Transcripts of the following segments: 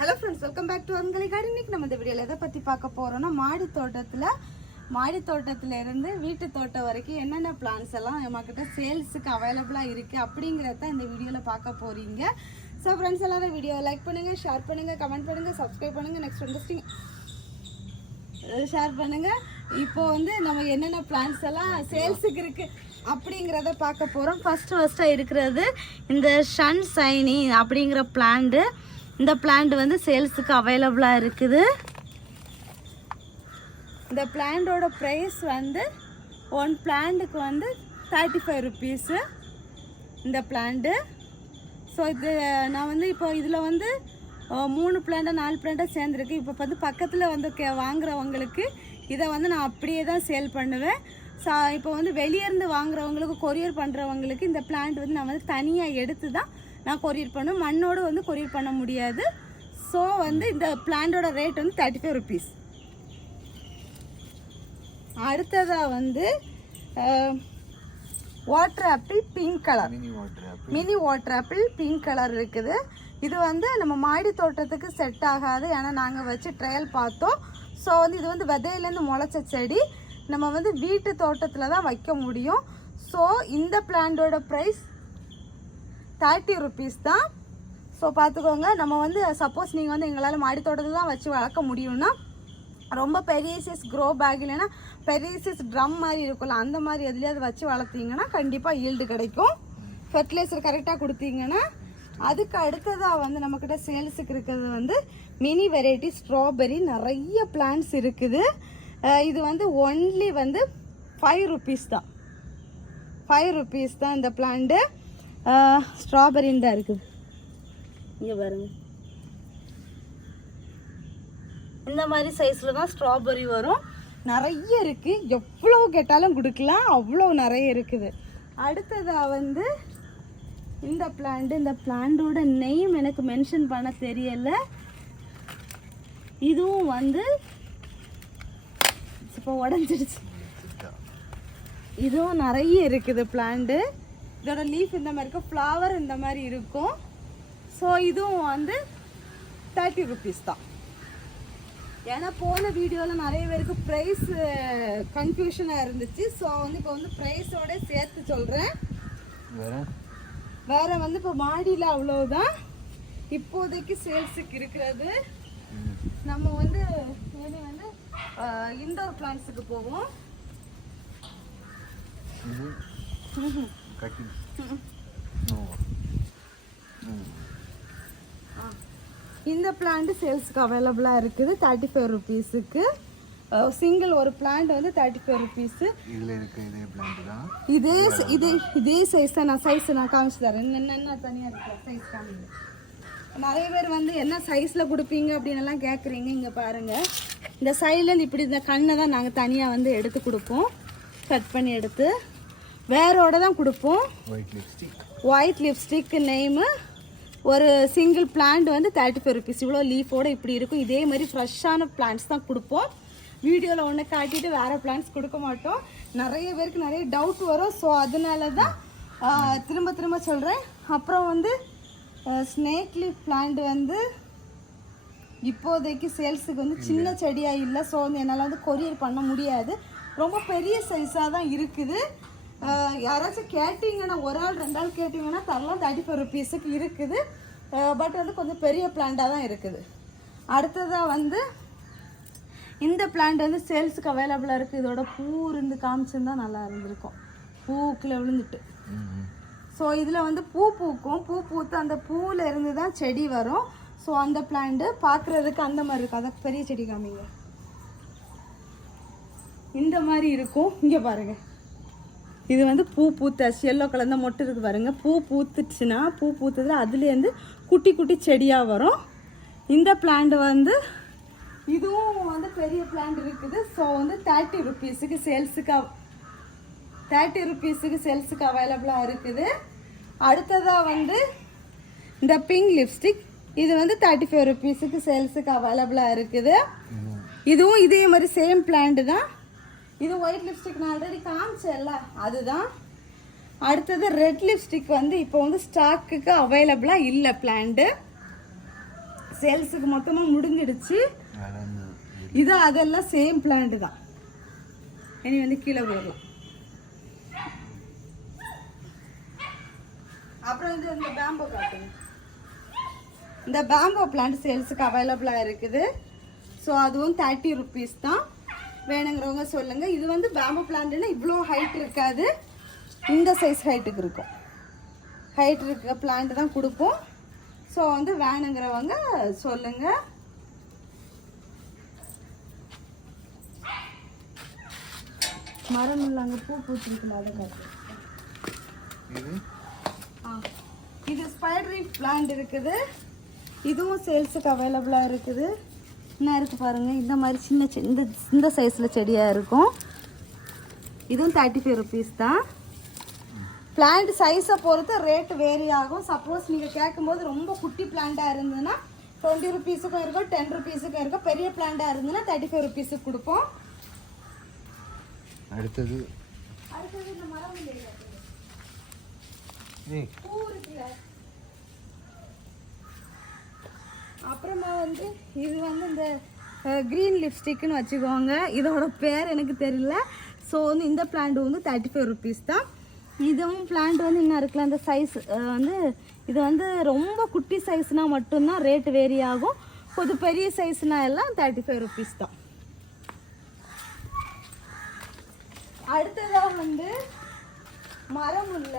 Hello friends, welcome back to Arungalai garden. இன்னைக்கு நம்ம இந்த வீடியோவில் எதை பற்றி பார்க்க போகிறோம்னா, மாடி தோட்டத்தில் இருந்து வீட்டு தோட்டம் வரைக்கும் என்னென்ன பிளான்ஸ் எல்லாம் நம்மக்கிட்ட சேல்ஸுக்கு அவைலபிளாக இருக்குது அப்படிங்கிறத இந்த வீடியோவில் பார்க்க போகிறீங்க. ஸோ ஃப்ரெண்ட்ஸ், எல்லாரும் வீடியோ லைக் பண்ணுங்கள், ஷேர் பண்ணுங்கள், கமெண்ட் பண்ணுங்கள், சப்ஸ்கிரைப் பண்ணுங்கள். நெக்ஸ்ட் இன்ட்ரெஸ்டிங் ஷேர் பண்ணுங்கள். இப்போது வந்து நம்ம என்னென்ன பிளான்ஸ் எல்லாம் சேல்ஸுக்கு இருக்குது அப்படிங்கிறத பார்க்க போகிறோம். ஃபஸ்ட்டாக இருக்கிறது இந்த சன் சைனி அப்படிங்கிற பிளான்ட்டு. இந்த பிளான்ட் வந்து சேல்ஸுக்கு அவைலபிளாக இருக்குது. இந்த பிளான்ட்டோட ப்ரைஸ் வந்து ஒன் பிளான்ட்டுக்கு வந்து 35 ருபீஸு இந்த பிளான்ட்டு. ஸோ இது நான் வந்து இப்போ இதில் வந்து 3 பிளான்ட்டாக 4 பிளான்ட்டாக சேர்ந்துருக்கு. இப்போ வந்து பக்கத்தில் வந்து வாங்குறவங்களுக்கு இதை வந்து நான் அப்படியே தான் சேல் பண்ணுவேன். இப்போ வந்து வெளியேருந்து வாங்குறவங்களுக்கு கொரியர் பண்ணுறவங்களுக்கு இந்த பிளான்ட் வந்து நான் வந்து தனியாக எடுத்து தான் நான் கொரியர் பண்ணுவேன். மண்ணோடு வந்து கொரியர் பண்ண முடியாது. ஸோ வந்து இந்த பிளான்ட்டோட ரேட் வந்து 35 ருபீஸ். அடுத்ததாக வந்து water apple pink colour, mini water apple pink colour இருக்குது. இது வந்து நம்ம மாடி தோட்டத்துக்கு செட் ஆகாது, ஏன்னா நாங்கள் வச்சு ட்ரையல் பார்த்தோம். ஸோ வந்து இது வந்து விதையிலேருந்து முளைச்ச செடி, நம்ம வந்து வீட்டு தோட்டத்தில் தான் வைக்க முடியும். ஸோ இந்த பிளான்ட்டோட ப்ரைஸ் 30 ருபீஸ் தான். ஸோ பார்த்துக்கோங்க. நம்ம வந்து சப்போஸ் நீங்கள் வந்து எங்களால் மாடி தோட்டத்தில் தான் வச்சு வளர்க்க முடியும்னா, ரொம்ப பெரிய சைஸ் க்ரோ பேக் இல்லைன்னா பெரிய சைஸ் ட்ரம் மாதிரி இருக்கும்ல, அந்த மாதிரி எதுலையாவது வச்சு வளர்த்தீங்கன்னா கண்டிப்பாக ஈல்டு கிடைக்கும். ஃபெர்டிலைசர் கரெக்டாக கொடுத்தீங்கன்னா. அதுக்கு அடுத்ததாக வந்து நம்மக்கிட்ட சேல்ஸுக்கு இருக்கிறது வந்து மினி வெரைட்டி ஸ்ட்ராபெரி. நிறைய பிளான்ட்ஸ் இருக்குது. இது வந்து ஒன்லி வந்து 5 ருபீஸ் தான். 5 ருபீஸ் தான் இந்த பிளான்ட்டு. ஸ்ட்ராபெரின்னு தான் இருக்குது. இங்கே பாருங்கள், இந்த மாதிரி சைஸில் தான் ஸ்ட்ராபெரி வரும். நிறைய இருக்குது, எவ்வளோ கேட்டாலும் கொடுக்கலாம், அவ்வளோ நிறைய இருக்குது. அடுத்ததாக வந்து இந்த பிளான்ட்டு. இந்த பிளான்ட்டோட நேம் எனக்கு மென்ஷன் பண்ண தெரியலை. இதுவும் வந்து இப்போ உடஞ்சிடுச்சு. இதுவும் நிறைய இருக்குது பிளான்ட்டு. இதோட லீஃப் இந்த மாதிரி இருக்கும், ஃப்ளவர் இந்த மாதிரி இருக்கும். ஸோ இதுவும் வந்து 30 ருபீஸ் தான். ஏன்னா போன வீடியோவில் நிறைய பேருக்கு ப்ரைஸ் கன்ஃபியூஷனாக இருந்துச்சு. ஸோ வந்து இப்போ வந்து ப்ரைஸோட சேர்த்து சொல்கிறேன். வேறு வந்து இப்போ மாடியில் அவ்வளோதான் இப்போதைக்கு சேல்ஸுக்கு இருக்கிறது. நம்ம வந்து இனி வந்து இன்டோர் பிளான்ட்ஸுக்கு போவோம். இந்த பிளான்ட் சேல்ஸுக்கு அவைலபிளாக இருக்குது 35 ருபீஸுக்கு. சிங்கிள் ஒரு பிளான்ட் வந்து 35 ருபீஸு. இதே சைஸ் தான். நான் காமிச்சு தரேன். என்னென்ன தனியாக இருக்கிற சைஸ் காமிங்க. நிறைய பேர் வந்து என்ன சைஸில் கொடுப்பீங்க அப்படின்னு எல்லாம் கேட்குறீங்க. இங்கே பாருங்கள், இந்த சைடில் இப்படி இந்த கண்ணை தான் நாங்கள் தனியாக வந்து எடுத்து கொடுப்போம். கட் பண்ணி எடுத்து வேரோட தான் கொடுப்போம். White lipstick name. ஒரு சிங்கிள் பிளான்ட் வந்து 35 ருபீஸ். இவ்வளோ லீஃபோடு இப்படி இருக்கும். இதே மாதிரி ஃப்ரெஷ்ஷான பிளான்ட்ஸ் தான் கொடுப்போம். வீடியோவில் ஒன்று காட்டிட்டு வேறு பிளான்ட்ஸ் கொடுக்க மாட்டோம். நிறைய பேருக்கு நிறைய டவுட் வரும். ஸோ அதனால தான் திரும்ப சொல்கிறேன். அப்புறம் வந்து ஸ்னேக் லீஃப் பிளான்ட் வந்து இப்போதைக்கு சேல்ஸுக்கு வந்து சின்ன செடியாக இல்லை. ஸோ வந்து என்னால் வந்து கொரியர் பண்ண முடியாது. ரொம்ப பெரிய சைஸாக தான் இருக்குது. யாராச்சும் கேட்டிங்கன்னா, ஒரு ஆள் 2 ஆள் கேட்டிங்கன்னா தரலாம். 35 ருபீஸுக்கு இருக்குது. பட் வந்து கொஞ்சம் பெரிய பிளான்ட்டாக தான் இருக்குது. அடுத்ததாக வந்து இந்த பிளான்ட் வந்து சேல்ஸுக்கு அவைலபிளாக இருக்குது. இதோட பூ இருந்து காமிச்சிருந்தா நல்லா இருந்திருக்கும். பூக்கில் விழுந்துட்டு. ஸோ இதில் வந்து பூ பூக்கும். பூ பூத்து அந்த பூவில் இருந்து தான் செடி வரும். ஸோ அந்த பிளான்ட்டு பார்க்குறதுக்கு அந்த மாதிரி இருக்கும். அதை பெரிய செடி காமிங்க. இந்த மாதிரி இருக்கும். இங்கே பாருங்கள், இது வந்து பூ பூத்த எல்லோ கலர் தான் மொட்டு இருக்குது பாருங்கள். பூ பூத்துச்சுன்னா பூ பூத்ததுல அதுலேருந்து குட்டி குட்டி செடியாக வரும். இந்த பிளான்ட் வந்து இதுவும் வந்து பெரிய பிளான்ட் இருக்குது. ஸோ வந்து 30 ருபீஸுக்கு சேல்ஸுக்கு அவைலபிளாக இருக்குது. அடுத்ததாக வந்து இந்த பிங்க் லிப்ஸ்டிக். இது வந்து 35 ருபீஸுக்கு சேல்ஸுக்கு அவைலபிளாக இருக்குது. இதுவும் இதே மாதிரி சேம் பிளான்ட் தான். இது ஒயிட் லிப்ஸ்டிக் நான் ஆல்ரெடி காமிச்சேன்ல, அதுதான். அடுத்தது ரெட் லிப்ஸ்டிக் வந்து இப்போ வந்து ஸ்டாக்குக்கு அவைலபிளாக இல்லை பிளான்ட்டு. சேல்ஸுக்கு மொத்தமாக முடிஞ்சிடுச்சு. இது அதெல்லாம் சேம் பிளான்ட் தான். இனி வந்து கீழே போயிடலாம். அப்புறம் வந்து இந்த பேம்போ காட்டுங்க. இந்த பேம்போ பிளான்ட் சேல்ஸுக்கு அவைலபிளாக இருக்குது. ஸோ அதுவும் 30 rupees தான். வேணுங்கிறவங்க சொல்லுங்கள். இது வந்து பேம்போ பிளான்ட்னா இவ்வளோ ஹைட் இருக்காது, இந்த சைஸ் ஹைட்டுக்கு இருக்கும். ஹைட் இருக்க பிளான்ட் தான் கொடுப்போம். ஸோ வந்து வேணுங்கிறவங்க சொல்லுங்கள். மரம் இல்லை, அங்கே பூ பூச்சிருக்குல்ல, அதை காட்டு. இது ஸ்பைடரி பிளான்ட் இருக்குது. இதுவும் சேல்ஸுக்கு அவைலபிளாக இருக்குது. என்ன இருக்குது பாருங்கள், இந்த மாதிரி சின்ன இந்த சைஸில் செடியாக இருக்கும். இதுவும் 35 rupees தான். பிளான்ட் சைஸை பொறுத்து ரேட் வேரி ஆகும். சப்போஸ் நீங்கள் கேட்கும்போது ரொம்ப குட்டி பிளான்ட்டாக இருந்ததுன்னா 20 rupeesக்கும் இருக்கும், 10 rupeesக்கும் இருக்கும். பெரிய பிளான்ட்டாக இருந்ததுன்னா 35 rupeesக்கு கொடுப்போம். அடுத்தது இந்த மரம் இல்லையா, பூ இருக்குல்ல. அப்புறமா வந்து இது வந்து இந்த க்ரீன் லிப்ஸ்டிக்னு வச்சுக்கோங்க. இதோட பேர் எனக்கு தெரியல. ஸோ வந்து இந்த பிளான்ட் வந்து 35 rupees தான். இதுவும் பிளான்ட் வந்து இன்னும் இருக்குல்ல, அந்த சைஸ் வந்து இது வந்து ரொம்ப குட்டி சைஸ்னால் மட்டும்தான் ரேட்டு வேரி ஆகும். கொஞ்சம் பெரிய சைஸ்னால் எல்லாம் 35 rupees தான். அடுத்ததாக வந்து மரம் உள்ள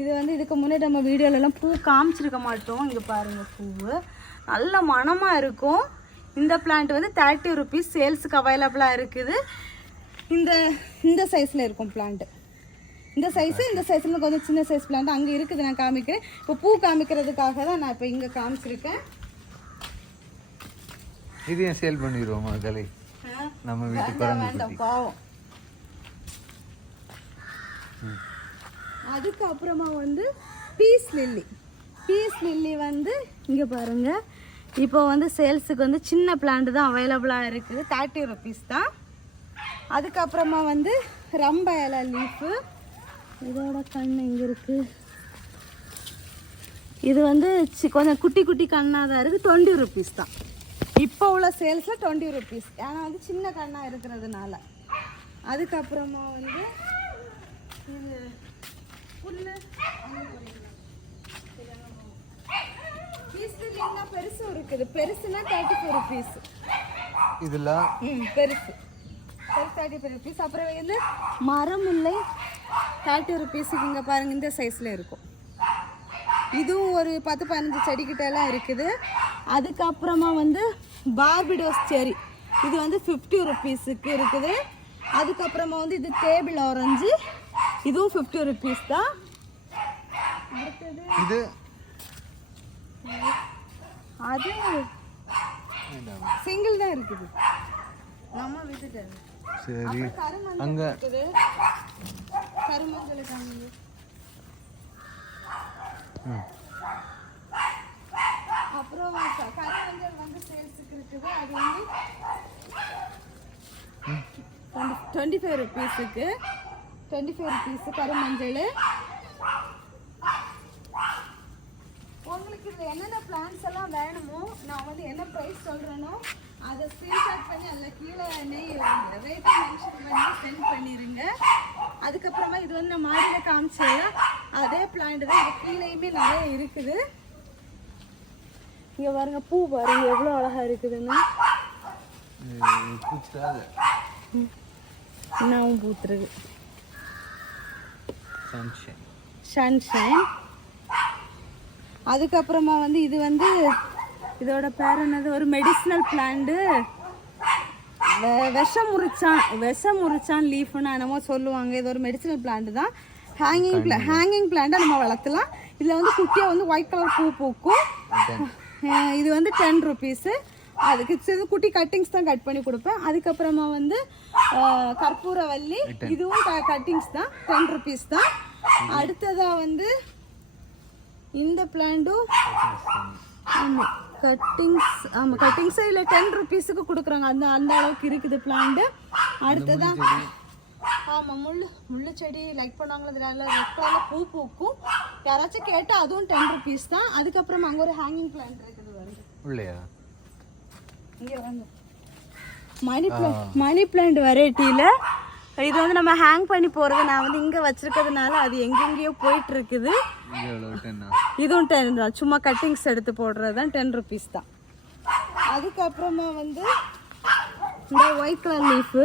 இது வந்து இதுக்கு முன்னாடி நம்ம வீடியோலலாம் பூ காமிச்சிருக்க மாட்டோம். இங்கே பாருங்கள், பூவு நல்ல மணமாக இருக்கும். இந்த பிளான்ட் வந்து 30 rupees சேல்ஸுக்கு அவைலபிளாக இருக்குது. இந்த சைஸில் இருக்கும் பிளான்ட்டு. இந்த சைஸில் கொஞ்சம் சின்ன சைஸ் பிளான்ட் அங்கே இருக்குது, நான் காமிக்கிறேன். இப்போ பூ காமிக்கிறதுக்காக தான் நான் இப்போ இங்கே காமிச்சிருக்கேன். இது ஏன் சேல் பண்ணிடுவோமா கலை? நம்ம வீட்டுக்கு வேண்டாம், பாவம். அதுக்கப்புறமா வந்து பீஸ் லில்லி வந்து இங்கே பாருங்கள். இப்போ வந்து சேல்ஸுக்கு வந்து சின்ன பிளான்ட் தான் அவைலபிளாக இருக்குது. 30 rupees தான். அதுக்கப்புறமா வந்து ரம்ப இலை லீஃபு. இதோட கண் எங்கே இருக்குது? இது வந்து கொஞ்சம் குட்டி கண்ணாக தான் இருக்குது. 20 rupees தான். இப்போ உள்ள சேல்ஸில் 20 rupees. ஏன்னா வந்து சின்ன கண்ணாக இருக்கிறதுனால. அதுக்கப்புறமா வந்து இது புல்லு பெருசும் இருக்குது. பெருசுனா 35 rupees. இதெல்லாம் பெருசு 35 rupees. அப்புறம் வந்து மரம் முல்லை 30 rupees. இங்கே பாருங்கள், இந்த சைஸில் இருக்கும். இதுவும் ஒரு 10-15 செடிக்கிட்ட எல்லாம் இருக்குது. அதுக்கப்புறமா வந்து பார்பிடோஸ் செரி, இது வந்து 50 rupeesக்கு இருக்குது. அதுக்கப்புறமா வந்து இது டேபிள் ஆரஞ்சு, இதுவும் 50 rupees தான். அடுத்தது இது அது சிங்கிள் தான் இருக்குது. நம்ம விட்டுட்டேன். சரி, அங்க இருக்குது கருமஞ்சள் காமிங்க. அப்புறம் கருமஞ்சள் வந்து சேல்ஸுக்கு இருக்குது. அது வந்து 25 rupeesக்கு 25 rupees கருமஞ்சள். உங்களுக்கு இதில் என்னென்ன பிளான்ஸ் எல்லாம் வேணுமோ, நான் வந்து என்ன ப்ரைஸ் சொல்கிறேனோ அதை ஸ்க்ரீன்ஷாட் பண்ணி அதில் கீழே ரேட்டை மென்ஷன் பண்ணி சென்ட் பண்ணிடுங்க. அதுக்கப்புறமா இது வந்து நான் மாடியில் காமிச்சேன், அதே பிளான்ட் தான் இது கீழேயுமே நிறைய இருக்குது. இங்கே பாருங்க, பூ பாருங்க எவ்வளோ அழகாக இருக்குதுன்னு. இன்னும் பூத்துருக்கு. சன்ஷைன். அதுக்கப்புறமா வந்து இது வந்து இதோட பேர் என்னது, ஒரு மெடிசினல் பிளான்ட்டு. விஷமுறிச்சான் லீஃப்னு என்னமோ சொல்லுவாங்க. இது ஒரு மெடிசினல் பிளான்ட் தான். ஹேங்கிங் பிளான்ட்டை நம்ம வளர்த்தலாம். இதில் வந்து குட்டியாக வந்து ஒயிட் கலர் பூ பூக்கும். இது வந்து 10 rupees. அதுக்கு சிறு குட்டி கட்டிங்ஸ் தான் கட் பண்ணி கொடுப்பேன். அதுக்கப்புறமா வந்து கற்பூரவல்லி, இதுவும் கட்டிங்ஸ் தான், 10 rupees தான். அடுத்ததாக வந்து இந்த பிளான்ட்டும் ஆமாம் கட்டிங்ஸ் இல்லை 10 rupeesக்கு கொடுக்குறாங்க. அந்த அளவுக்கு இருக்குது பிளான்ட்டு. அடுத்ததான் ஆமாம் முள்ளு செடி லைக் பண்ணுவாங்களா, இதில் ரெட் கலரில் பூ பூக்கும். யாராச்சும் கேட்டால் அதுவும் 10 rupees தான். அதுக்கப்புறம் அங்கே ஒரு ஹேங்கிங் பிளான்ட் இருக்குது வருது. உள்ளையா இங்கே வந்து மணி பிளான்ட் வெரைட்டியில் இது வந்து நம்ம ஹேங் பண்ணி போகிறது நான் வந்து இங்கே வச்சிருக்கிறதுனால அது எங்கெங்கேயோ போயிட்டு இருக்குது. இதுவும் 10 தான், சும்மா கட்டிங்ஸ் எடுத்து போடுறது தான், 10 rupees தான். அதுக்கப்புறமா வந்து இந்த ஒயிட் கலர் லீஃபு,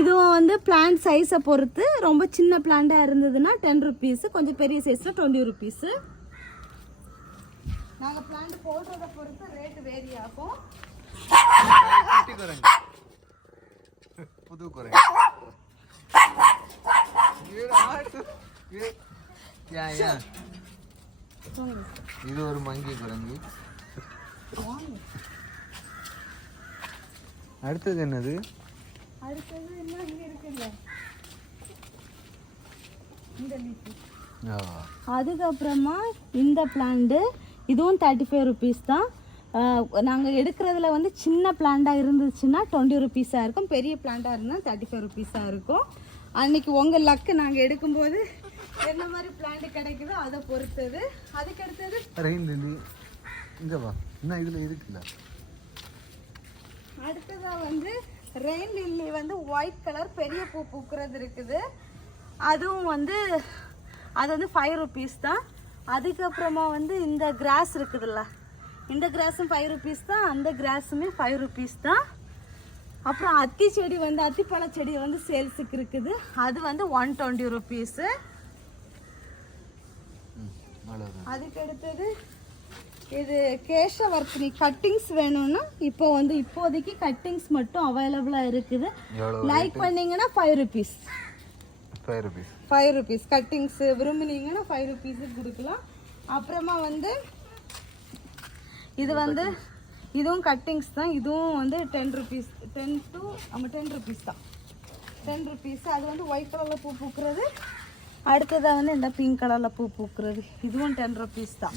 இதுவும் வந்து பிளான்ட் சைஸை பொறுத்து ரொம்ப சின்ன பிளான்ட்டாக இருந்ததுன்னா 10 rupees, கொஞ்சம் பெரிய சைஸில் 20 rupees. நாங்கள் பிளான்ட் போடுறதை பொறுத்து ரேட்டு வேரி ஆகும். புது குறை இது ஒரு மங்கி குரங்கு. அடுத்தது என்னது? அடுத்தது என்ன இங்க இருக்குல்ல இந்த லீஃப். அதுக்கப்புறமா இந்த பிளான்ட் இதுவும் 35 rupees தான். நாங்கள் எடுக்கிறதுல வந்து சின்ன பிளான்ட்டாக இருந்துச்சுன்னா 20 rupees இருக்கும், பெரிய பிளான்ட்டாக இருந்தால் 35 rupees இருக்கும். அன்னைக்கு உங்கள் லக்கு நாங்கள் எடுக்கும்போது என்ன மாதிரி பிளான்ட் கிடைக்குதோ அதை பொறுத்தது. அதுக்கு அடுத்தது இங்கே வா, என்ன இதில் இருக்குல்ல. அடுத்ததாக வந்து ரெயின் லில்லி வந்து ஒயிட் கலர் பெரிய பூ பூக்கிறது இருக்குது. அதுவும் வந்து அது வந்து 5 rupees தான். அதுக்கப்புறமா வந்து இந்த கிராஸ் இருக்குதுல்ல, இந்த கிராஸும் 5 rupees தான், அந்த கிராஸுமே 5 rupees தான். அப்புறம் அத்தி செடி வந்து அத்திப்பழ செடி வந்து சேல்ஸுக்கு இருக்குது, அது வந்து 120 rupees. அதுக்கு அடுத்தது இது கேஷவர்த்தினி கட்டிங்ஸ் வேணும்னா இப்போ வந்து இப்போதைக்கு கட்டிங்ஸ் மட்டும் அவைலபிளாக இருக்குது. லைக் பண்ணீங்கன்னா 5 rupees. 5 rupees கட்டிங்ஸ் விரும்புனீங்கன்னா 5 rupees கொடுக்கலாம். அப்புறமா வந்து இது வந்து இதுவும் கட்டிங்ஸ் தான், இதுவும் வந்து 10 rupees, 10 rupees தான், 10 rupees. அது வந்து ஒயிட் கலரில் பூ பூக்கிறது. அடுத்ததாக வந்து இந்த பிங்க் கலரில் பூ பூக்கிறது, இதுவும் 10 rupees தான்.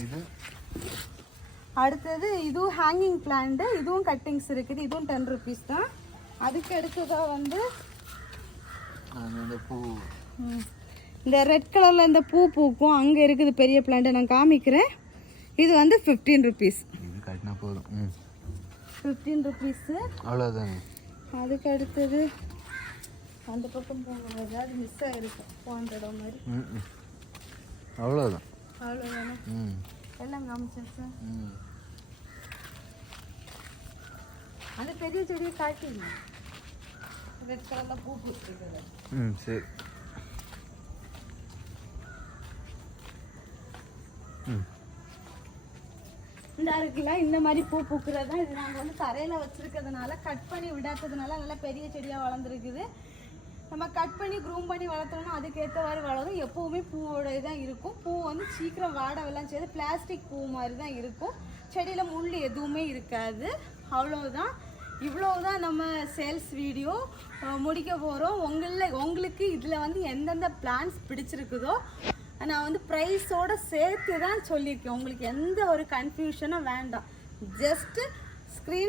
அடுத்தது இதுவும் ஹேங்கிங் பிளான்ட், இதுவும் கட்டிங்ஸ் இருக்குது, இதுவும் 10 rupees தான். அதுக்கு அடுத்ததாக வந்து இந்த ரெட் கலரில் இந்த பூ பூக்கும் அங்கே இருக்குது பெரிய பிளான்ட்டை நான் காமிக்கிறேன். இது வந்து 15 rupees. கட்டினா போதும். 15 rupees. அவ்வளோதாங்க. அதுக்கு அடுத்தது அந்த பக்கம் போகிறது ஏதாவது மிஸ் ஆகிருக்கு 400 மாதிரி. அவ்வளோதான். அவ்வளோதானே, எல்லாம் காமிச்சிருச்சு. அந்த பெரிய செடியை காட்டிங்க, ரெட் கலரில் பூ பூத்துருக்குது. சரி. இந்த இருக்குல்ல இந்த மாதிரி பூ பூக்குறது தான். இது நாங்கள் வந்து தரையில் வச்சுருக்கிறதுனால கட் பண்ணி விடாததுனால நல்லா பெரிய செடியாக வளர்ந்துருக்குது. நம்ம கட் பண்ணி க்ரூம் பண்ணி வளர்த்தோம்னா அதுக்கேற்ற மாதிரி வளரும். எப்போவுமே பூவோட தான் இருக்கும். பூ வந்து சீக்கிரம் வாடவெல்லாம் செய்யாது, பிளாஸ்டிக் பூ மாதிரி தான் இருக்கும். செடியில் முள் எதுவுமே இருக்காது. அவ்வளோதான். இவ்வளோதான் நம்ம சேல்ஸ் வீடியோ முடிக்க போகிறோம். உங்களுக்கு இதில் வந்து எந்தெந்த பிளான்ஸ் பிடிச்சிருக்குதோ நான் வந்து ப்ரைஸோடு சேர்த்து தான் சொல்லியிருக்கேன். உங்களுக்கு எந்த ஒரு கன்ஃபியூஷனும் வேண்டாம். Just screen